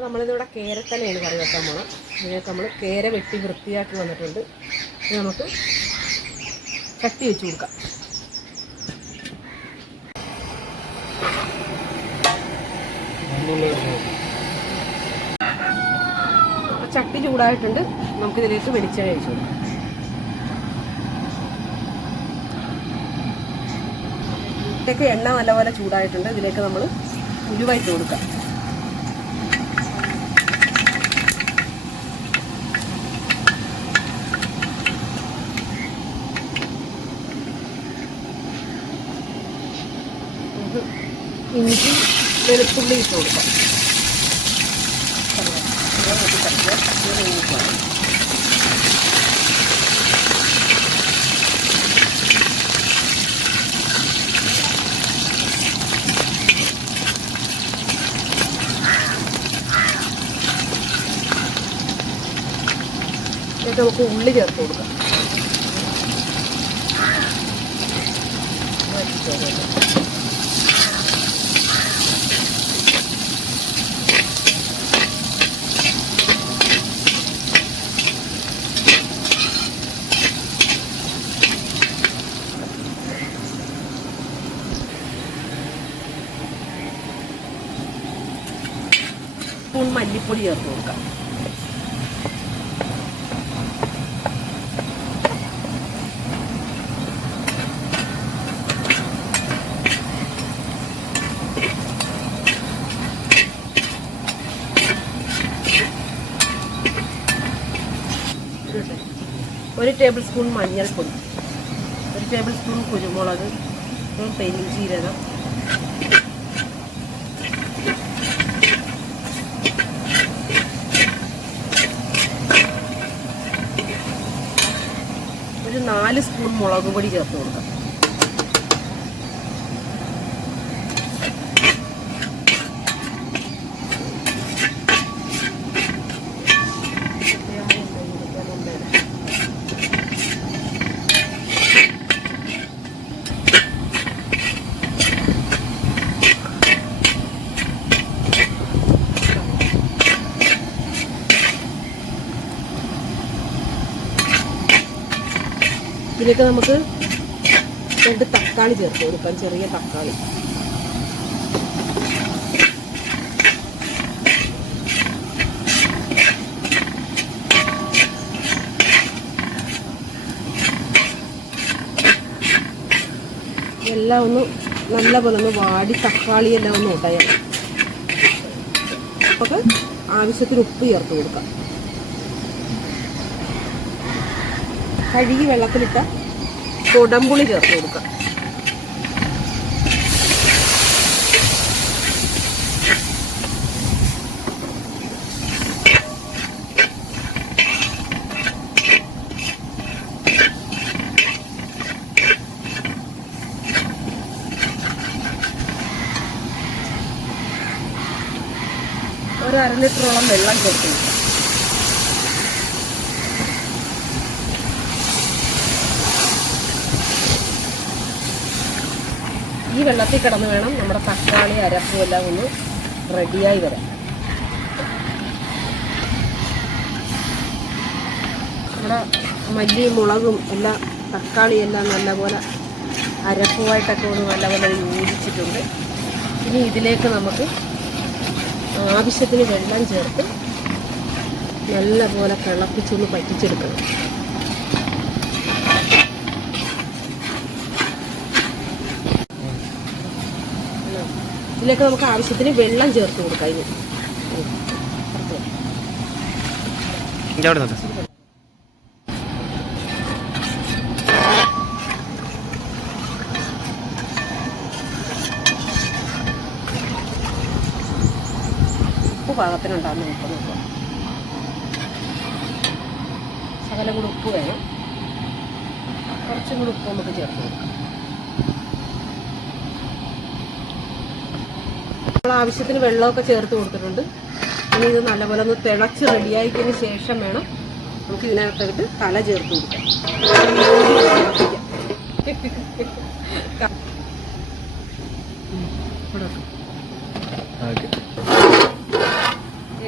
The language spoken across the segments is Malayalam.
അപ്പോൾ നമ്മളിതിവിടെ കേരത്തലയാണ് കറി വെക്കാൻ പോകണം. ഇതിനൊക്കെ നമ്മൾ കേര വെട്ടി വൃത്തിയാക്കി വന്നിട്ടുണ്ട്. ഇത് നമുക്ക് ചട്ടി വെച്ച് കൊടുക്കാം. ചട്ടി ചൂടായിട്ടുണ്ട്. നമുക്കിതിലേക്ക് വെളിച്ചെണ്ണ ഒഴിച്ചു കൊടുക്കാം. ഇതിലേക്ക് എണ്ണ നല്ലപോലെ ചൂടായിട്ടുണ്ട്. ഇതിലേക്ക് നമ്മൾ ഉലുവ ഇട്ട് കൊടുക്കാം. ഇഞ്ചി വെളുത്തുള്ളി ഇട്ട് കൊടുക്കാം. എന്നിട്ട് നമുക്ക് ഉള്ളി ചേർത്ത് കൊടുക്കാം. സ്പൂൺ മല്ലിപ്പൊടി ചേർത്ത് കൊടുക്കാം. ഒരു ടേബിൾ സ്പൂൺ മഞ്ഞൾപ്പൊടി, ഒരു ടേബിൾ സ്പൂൺ കുരുമുളക്, പെരിഞ്ചീരകം, ഒരു 4 സ്പൂൺ മുളക് പൊടി ചേർത്ത് കൊടുക്കാം. ഇതിലേക്ക് നമുക്ക് 2 തക്കാളി ചേർത്ത് കൊടുക്കാം. ചെറിയ തക്കാളി. എല്ലാം ഒന്ന് നല്ലപോലെ ഒന്ന് വാടി തക്കാളിയെല്ലാം ഒന്ന് ഉടയണം. അപ്പോൾ ആവശ്യത്തിന് ഉപ്പ് ചേർത്ത് കൊടുക്കാം. കഴുകി വെള്ളത്തിലിട്ട കൊടമ്പുളി ചേർത്ത് കൊടുക്കാം. ഒരു 1/2 ലിറ്ററോളം വെള്ളം ചേർത്ത് കൊടുക്കാം. ഈ വെള്ളത്തിൽ കിടന്ന് വേണം നമ്മുടെ തക്കാളി അരപ്പും എല്ലാം ഒന്ന് റെഡിയായി വരാൻ. നമ്മുടെ മല്ലിയും മുളകും എല്ലാം തക്കാളിയെല്ലാം നല്ലപോലെ അരപ്പുമായിട്ടൊക്കെ ഒന്ന് നല്ലപോലെ യോജിച്ചിട്ടുണ്ട്. ഇനി ഇതിലേക്ക് നമുക്ക് ആവശ്യത്തിന് വെള്ളം ചേർത്ത് നല്ലപോലെ തിളപ്പിച്ചൊന്ന് പറ്റിച്ചെടുക്കണം. ഇതിലേക്ക് നമുക്ക് ആവശ്യത്തിന് വെള്ളം ചേർത്ത് കൊടുക്കാം. ഉപ്പ് പാകത്തിനുണ്ടാകുന്ന ഉപ്പ് നോക്കാം. ശകലം കൂടി ഉപ്പ് വേണം. കുറച്ചും കൂടി ഉപ്പ് നമുക്ക് ചേർത്ത് കൊടുക്കാം. നമ്മൾ ആവശ്യത്തിന് വെള്ളമൊക്കെ ചേർത്ത് കൊടുത്തിട്ടുണ്ട്. ഇനി ഇത് നല്ലപോലെ ഒന്ന് തിളച്ച് റെഡിയാക്കിയതിന് ശേഷം വേണം നമുക്ക് ഇതിനകത്തോട്ട് തല ചേർത്ത് കൊടുക്കാം.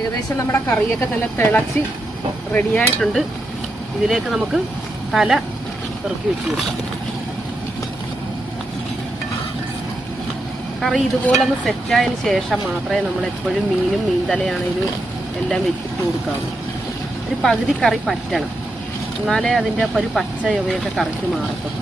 ഏകദേശം നമ്മുടെ കറിയൊക്കെ നല്ല തിളച്ച് റെഡിയായിട്ടുണ്ട്. ഇതിലേക്ക് നമുക്ക് തല ഇറക്കി വെച്ച് കൊടുക്കാം. കറി ഇതുപോലെ ഒന്ന് സെറ്റായതിന് ശേഷം മാത്രമേ നമ്മൾ എപ്പോഴും മീനും മീൻതലയാണെങ്കിലും എല്ലാം വെച്ചിട്ട് കൊടുക്കാവൂ. ഒരു പകുതി കറി പറ്റണം, എന്നാലേ അതിൻ്റെ ഒരു പച്ച യവയൊക്കെ കറിക്ക് മാറത്തുള്ളൂ.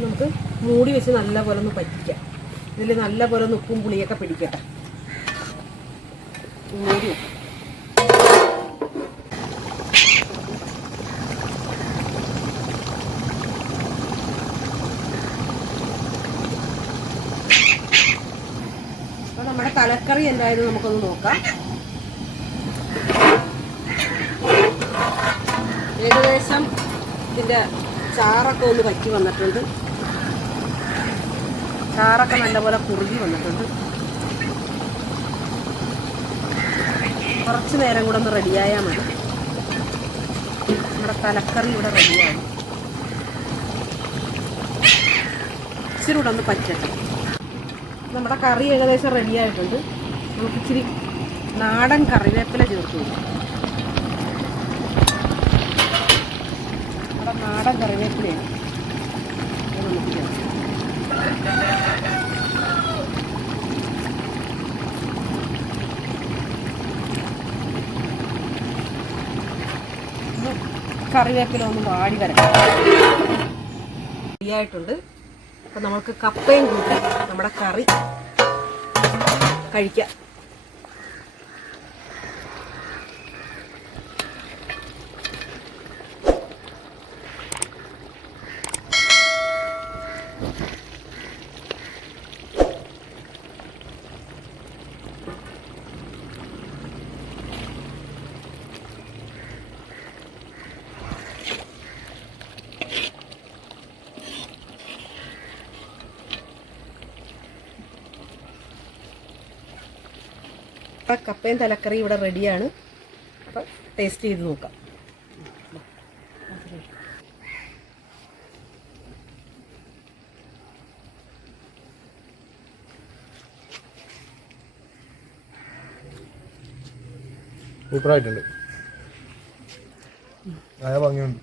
നമുക്ക് മൂടി വെച്ച് നല്ലപോലെ ഒന്ന് പറ്റിക്കാം. ഇതിൽ നല്ലപോലെ ഒന്ന് ഉപ്പും പുളിയൊക്കെ പിടിക്കട്ടെ. മൂടി അപ്പോൾ നമ്മുടെ തലക്കറി എന്തായാലും നമുക്കൊന്ന് നോക്കാം. ഏകദേശം ഇതിൻ്റെ ചാറൊക്കെ ഒന്ന് വറ്റി വന്നിട്ടുണ്ട്. ചാറൊക്കെ നല്ലപോലെ കുറുകി വന്നിട്ടുണ്ട്. കുറച്ച് നേരം കൂടെ ഒന്ന് റെഡിയായാൽ മതി. നമ്മുടെ തലക്കറി ഇവിടെ റെഡിയാകും. ഇച്ചിരി കൂടെ ഒന്ന് പറ്റട്ടെ. നമ്മുടെ കറി ഏകദേശം റെഡിയായിട്ടുണ്ട്. നമുക്ക് ഇച്ചിരി നാടൻ കറിവേപ്പില ചേർത്ത് കൊടുക്കും. നമ്മുടെ നാടൻ കറിവേപ്പിലയാണ് നമുക്ക് ചേർത്ത്. കറിവേപ്പില ഒന്ന് വാടി വരാം. റെഡിയായിട്ടുണ്ട്. അപ്പം നമുക്ക് കപ്പയും കൂട്ടി നമ്മുടെ കറി കഴിക്കാം. കപ്പയും തലക്കറി ഇവിടെ റെഡിയാണ്. അപ്പം ടേസ്റ്റ് ചെയ്ത് നോക്കാം. സൂപ്പറായിട്ടുണ്ട്. നല്ല ഭംഗിയുണ്ട്.